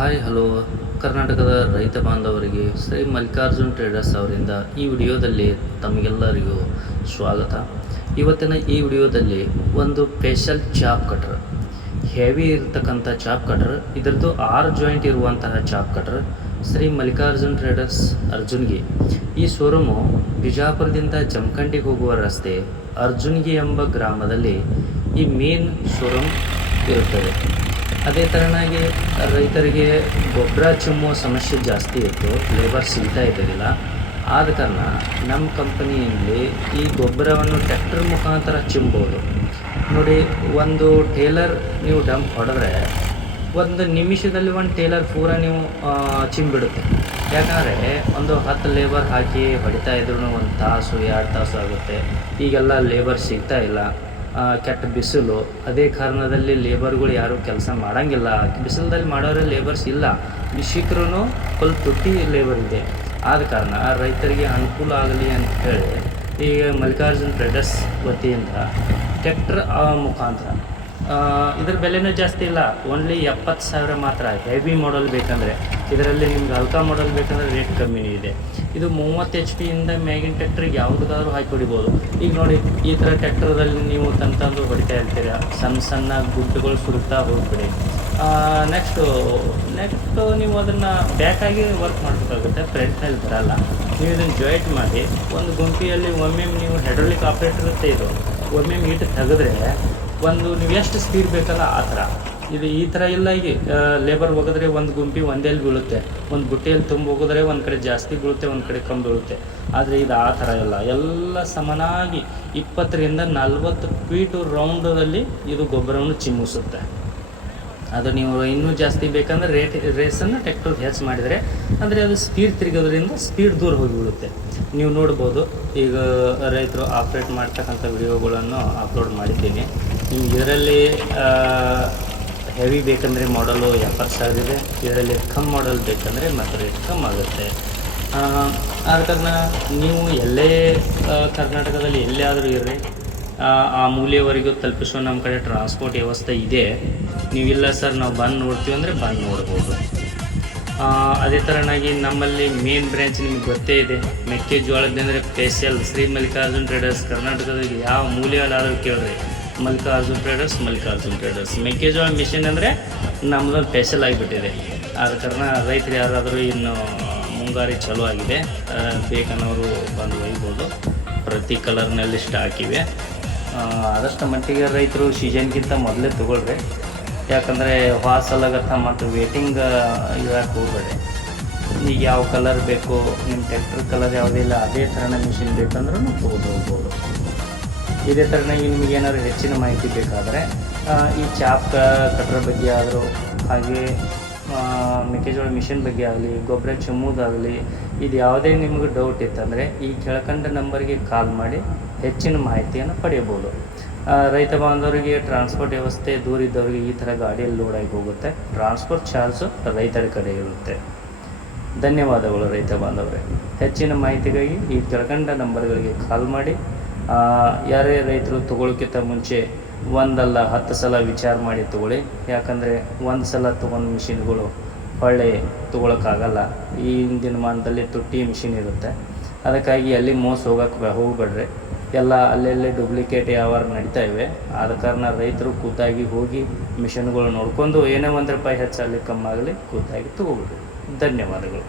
Hi hello ಕರ್ನಾಟಕದ ರೈತ ಬಾಂಧವರಿಗೆ ಶ್ರೀ ಮಲ್ಲಿಕಾರ್ಜುನ್ ಟ್ರೇಡರ್ಸ್ ಅವರಿಂದ ಈ ವಿಡಿಯೋದಲ್ಲಿ ತಮಗೆಲ್ಲರಿಗೂ ಸ್ವಾಗತ. ಇವತ್ತಿನ ಈ ವಿಡಿಯೋದಲ್ಲಿ ಒಂದು ಸ್ಪೆಷಲ್ ಚಾಪ್ ಕಟ್ರ್, ಹೆವಿ ಇರತಕ್ಕಂಥ ಚಾಪ್ ಕಟ್ರ್, ಇದರದ್ದು 6 ಜಾಯಿಂಟ್ ಇರುವಂತಹ chop cutter Shri Mallikarjun traders ಅರ್ಜುನ್ಗಿ. ಈ ಶೋರೂಮು ಬಿಜಾಪುರದಿಂದ ಜಮಖಂಡಿಗೆ ಹೋಗುವ ರಸ್ತೆ ಅರ್ಜುನ್ಗಿ ಎಂಬ ಗ್ರಾಮದಲ್ಲಿ ಈ ಮೇನ್ ಶೋರೂಮ್ ಇರುತ್ತದೆ. ಅದೇ ಥರನಾಗಿ ರೈತರಿಗೆ ಗೊಬ್ಬರ ಚಿಮ್ಮುವ ಸಮಸ್ಯೆ ಜಾಸ್ತಿ ಇತ್ತು, ಲೇಬರ್ ಸಿಗ್ತಾ ಇದ್ದಿಲ್ಲ. ಆದ ಕಾರಣ ನಮ್ಮ ಕಂಪನಿಯಲ್ಲಿ ಈ ಗೊಬ್ಬರವನ್ನು ಟ್ರ್ಯಾಕ್ಟರ್ ಮುಖಾಂತರ ಚಿಮ್ಬೋದು. ನೋಡಿ, ಒಂದು ಟೇಲರ್ ನೀವು ಡಂಪ್ ಹೊಡೆದ್ರೆ ಒಂದು ನಿಮಿಷದಲ್ಲಿ ಒಂದು ಟೇಲರ್ ಪೂರ ನೀವು ಚಿಮ್ಬಿಡುತ್ತೆ. ಯಾಕಂದರೆ ಒಂದು 10 ಲೇಬರ್ ಹಾಕಿ ಹೊಡಿತಾ ಇದ್ರೂ 1 ತಾಸು 2 ತಾಸು ಆಗುತ್ತೆ. ಈಗೆಲ್ಲ ಲೇಬರ್ ಸಿಗ್ತಾ ಇಲ್ಲ, ಕೆಟ್ಟ ಬಿಸಿಲು. ಅದೇ ಕಾರಣದಲ್ಲಿ ಲೇಬರ್ಗಳು ಯಾರೂ ಕೆಲಸ ಮಾಡೋಂಗಿಲ್ಲ. ಬಿಸಿಲಲ್ಲಿ ಮಾಡೋರೇ ಲೇಬರ್ಸ್ ಇಲ್ಲ, ಬಿಸಿಕ್ರೂ ಫುಲ್ ತುಟ್ಟಿ ಲೇಬರ್ ಇದೆ. ಆದ ಕಾರಣ ರೈತರಿಗೆ ಅನುಕೂಲ ಆಗಲಿ ಅಂತ ಹೇಳಿ ಈಗ ಮಲ್ಲಿಕಾರ್ಜುನ್ ಟ್ರೇಡರ್ಸ್ ವತಿಯಿಂದ ಟ್ರ್ಯಾಕ್ಟರ್ ಮುಖಾಂತರ ಇದ್ರ ಬೆಲೆನೂ ಜಾಸ್ತಿ ಇಲ್ಲ, ಓನ್ಲಿ 70,000 ಮಾತ್ರ. ಹೆವಿ ಮಾಡಲ್ ಬೇಕಂದರೆ, ಇದರಲ್ಲಿ ನಿಮ್ಗೆ ಹಲ್ಕಾ ಮಾಡಲ್ ಬೇಕಂದರೆ ರೇಟ್ ಕಮ್ಮಿನೇ ಇದೆ. ಇದು 30 HP ಇಂದ ಮ್ಯಾಗಿನ ಟ್ರ್ಯಾಕ್ಟ್ರಿಗೆ ಯಾವುದಾದ್ರೂ ಹಾಕಿ ಹೊಡಿಬೋದು. ಈಗ ನೋಡಿ, ಈ ಥರ ಟ್ರ್ಯಾಕ್ಟರಲ್ಲಿ ನೀವು ತಂದು ಹೊಡಿತಾ ಇರ್ತೀರ, ಸಣ್ಣ ಗುಡ್ಡುಗಳು ಸುಡುತ್ತಾ ಹೋಗ್ಬಿಡಿ. ನೆಕ್ಸ್ಟು ನೀವು ಅದನ್ನು ಬ್ಯಾಕಾಗಿ ವರ್ಕ್ ಮಾಡಬೇಕಾಗುತ್ತೆ, ಫ್ರಂಟ್ನಲ್ಲಿ ಬರಲ್ಲ. ನೀವು ಇದನ್ನು ಜಾಯಿಂಟ್ ಮಾಡಿ ಒಂದು ಗುಂಪಿಯಲ್ಲಿ ಒಮ್ಮೆ ನೀವು ಹೈಡ್ರಾಲಿಕ್ ಆಪ್ರೇಟರ್ ಇರುತ್ತೆ, ಇದು ಒಮ್ಮೆ ಇಟ್ಟು ತೆಗೆದ್ರೆ ನೀವು ಎಷ್ಟು ಸ್ಪೀಡ್ ಬೇಕಲ್ಲ ಆ ಥರ ಇದು. ಈ ಥರ ಇಲ್ಲ, ಈಗ ಲೇಬರ್ ಹೋಗಿದ್ರೆ ಒಂದು ಗುಂಪಿ ಒಂದೇಲಿ ಬೀಳುತ್ತೆ, ಒಂದು ಬುಟ್ಟಿಯಲ್ಲಿ ತುಂಬ ಹೋಗಿದ್ರೆ ಒಂದು ಕಡೆ ಜಾಸ್ತಿ ಬೀಳುತ್ತೆ, ಒಂದು ಕಡೆ ಕಮ್ಮಿ ಬೀಳುತ್ತೆ. ಆದರೆ ಇದು ಆ ಥರ ಇಲ್ಲ, ಎಲ್ಲ ಸಮನಾಗಿ 20 ರಿಂದ 40 ಫೀಟು ರೌಂಡಲ್ಲಿ ಇದು ಗೊಬ್ಬರವನ್ನು ಚಿಮ್ಮಿಸುತ್ತೆ. ಅದು ನೀವು ಇನ್ನೂ ಜಾಸ್ತಿ ಬೇಕಂದ್ರೆ ರೇಸನ್ನು ಟ್ರ್ಯಾಕ್ಟರ್ ಹೆಚ್ಚು ಮಾಡಿದರೆ ಅಂದರೆ ಅದು ಸ್ಪೀಡ್ ತಿರುಗೋದ್ರಿಂದ ಸ್ಪೀಡ್ ದೂರ ಹೋಗಿಬಿಡುತ್ತೆ. ನೀವು ನೋಡ್ಬೋದು, ಈಗ ರೈತರು ಆಪ್ರೇಟ್ ಮಾಡ್ತಕ್ಕಂಥ ವಿಡಿಯೋಗಳನ್ನು ಅಪ್ಲೋಡ್ ಮಾಡಿದ್ದೀನಿ. ನಿಮ್ಗೆ ಇದರಲ್ಲಿ ಹೆವಿ ಬೇಕಂದರೆ ಮಾಡಲು 70,000 ಇದೆ. ಇದರಲ್ಲಿ ಕಮ್ಮಿ ಮಾಡಲ್ ಬೇಕಂದರೆ ಮತ್ತು ರೇಟ್ ಕಮ್ಮಿ ಆಗುತ್ತೆ. ಆದ ಕಾರಣ ನೀವು ಎಲ್ಲೇ ಕರ್ನಾಟಕದಲ್ಲಿ ಎಲ್ಲೇ ಆದರೂ ಇರ್ರಿ, ಆ ಮೂಲೆಯವರೆಗೂ ತಲುಪಿಸೋ ನಮ್ಮ ಕಡೆ ಟ್ರಾನ್ಸ್ಪೋರ್ಟ್ ವ್ಯವಸ್ಥೆ ಇದೆ. ನೀವಿಲ್ಲ ಸರ್ ನಾವು ಬಂದು ನೋಡ್ತೀವಿ ಅಂದರೆ ಬಂದು ನೋಡ್ಬೋದು. ಅದೇ ಥರನಾಗಿ ನಮ್ಮಲ್ಲಿ ಮೇನ್ ಬ್ರ್ಯಾಂಚ್ ನಿಮ್ಗೆ ಗೊತ್ತೇ ಇದೆ, ಮೆಕ್ಕೆಜೋಳದಂದರೆ ಸ್ಪೆಷಲ್ ಶ್ರೀ ಮಲ್ಲಿಕಾರ್ಜುನ್ ಟ್ರೇಡರ್ಸ್. ಕರ್ನಾಟಕದಲ್ಲಿ ಯಾವ ಮೂಲೆಯಲ್ಲಾದರೂ ಕೇಳಿರಿ, ಮಲ್ಲಿಕಾರ್ಜುನ್ ಟ್ರೇಡರ್ಸ್. ಮೆಕ್ಕೆಜೋಳ ಮಿಷಿನ್ ಅಂದರೆ ನಮ್ಮದೊಂದು ಸ್ಪೆಷಲ್ ಆಗಿಬಿಟ್ಟಿದೆ. ಆದ ಕಾರಣ ರೈತರು ಯಾರಾದರೂ ಇನ್ನು ಮುಂಗಾರಿ ಚಲೋ ಆಗಿದೆ ಬೇಕನ್ನೋರು ಬಂದು ಒಯ್ಬೋದು. ಪ್ರತಿ ಕಲರ್ನಲ್ಲಿ ಸ್ಟಾಕ್ ಇವೆ. ಆದಷ್ಟು ಮಟ್ಟಿಗೆ ರೈತರು ಸೀಸನ್ಗಿಂತ ಮೊದಲೇ ತೊಗೊಳ್ರಿ, ಯಾಕಂದರೆ ವಾಸಲಾಗತ್ತ ಮತ್ತು ವೇಟಿಂಗ್ ಇರೋಕ್ಕೆ ಹೋಗಬೇಡಿ. ಈಗ ಯಾವ ಕಲರ್ ಬೇಕು, ನಿಮ್ಮ ಟ್ರ್ಯಾಕ್ಟರ್ ಕಲರ್ ಯಾವುದಿಲ್ಲ ಅದೇ ಥರನ ಮಿಷಿನ್ ಬೇಕಂದ್ರೂ ತೊಗೊಂಡು ಹೋಗ್ಬೋದು. ಇದೇ ಥರನಾಗಿ ನಿಮಗೆ ಏನಾದರೂ ಹೆಚ್ಚಿನ ಮಾಹಿತಿ ಬೇಕಾದರೆ ಈ ಚಾಪ್ ಕಟ್ರ ಬಗ್ಗೆ ಆದರೂ, ಹಾಗೆ ಮೆಕ್ಕೆಜೋಳ ಮಿಷಿನ್ ಬಗ್ಗೆ ಆಗಲಿ, ಗೊಬ್ಬರ ಚಿಮ್ಮೋದಾಗಲಿ, ಇದು ಯಾವುದೇ ನಿಮಗೆ ಡೌಟ್ ಇತ್ತಂದರೆ ಈ ಕೆಳಕಂಡ ನಂಬರ್ಗೆ ಕಾಲ್ ಮಾಡಿ ಹೆಚ್ಚಿನ ಮಾಹಿತಿಯನ್ನು ಪಡೆಯಬೋದು. ರೈತ ಬಾಂಧವರಿಗೆ ಟ್ರಾನ್ಸ್ಪೋರ್ಟ್ ವ್ಯವಸ್ಥೆ ದೂರ ಇದ್ದವರಿಗೆ ಈ ಥರ ಗಾಡಿಯಲ್ಲಿ ಲೋಡ್ ಆಗಿ ಹೋಗುತ್ತೆ. ಟ್ರಾನ್ಸ್ಪೋರ್ಟ್ ಚಾರ್ಜು ರೈತರ ಕಡೆ ಇರುತ್ತೆ. ಧನ್ಯವಾದಗಳು ರೈತ ಬಾಂಧವರೇ. ಹೆಚ್ಚಿನ ಮಾಹಿತಿಗಾಗಿ ಈ ಕೆಳಕಂಡ ನಂಬರ್ಗಳಿಗೆ ಕಾಲ್ ಮಾಡಿ. ಯಾರೇ ರೈತರು ತೊಗೊಳಕ್ಕಿಂತ ಮುಂಚೆ 1 ಅಲ್ಲ 10 ಸಲ ವಿಚಾರ ಮಾಡಿ ತೊಗೊಳ್ಳಿ. ಯಾಕಂದರೆ ಒಂದು ಸಲ ತೊಗೊಂಡು ಮಿಷಿನ್ಗಳು ಹೊಳ್ಳೆ ತೊಗೊಳಕ್ಕಾಗಲ್ಲ. ಈ ಹಿಂದಿನ ಮಾನದಲ್ಲಿ ತುಟ್ಟಿ ಮಿಷಿನ್ ಇರುತ್ತೆ. ಅದಕ್ಕಾಗಿ ಅಲ್ಲಿ ಮೋಸ ಹೋಗಬೇಡ್ರಿ. ಎಲ್ಲ ಅಲ್ಲೆಲ್ಲೇ ಡೂಪ್ಲಿಕೇಟ್ ಯಾವಾರು ನಡೀತಾ ಇವೆ. ಆದ ಕಾರಣ ರೈತರು ಖುದ್ದಾಗಿ ಹೋಗಿ ಮಿಷನ್ಗಳು ನೋಡ್ಕೊಂಡು ಏನೇ ₹1 ಹೆಚ್ಚಾಗಲಿ ಕಮ್ಮಿ ಆಗಲಿ ಖುದ್ದಾಗಿ ತೊಗೊಬಿಡ್ರಿ. ಧನ್ಯವಾದಗಳು.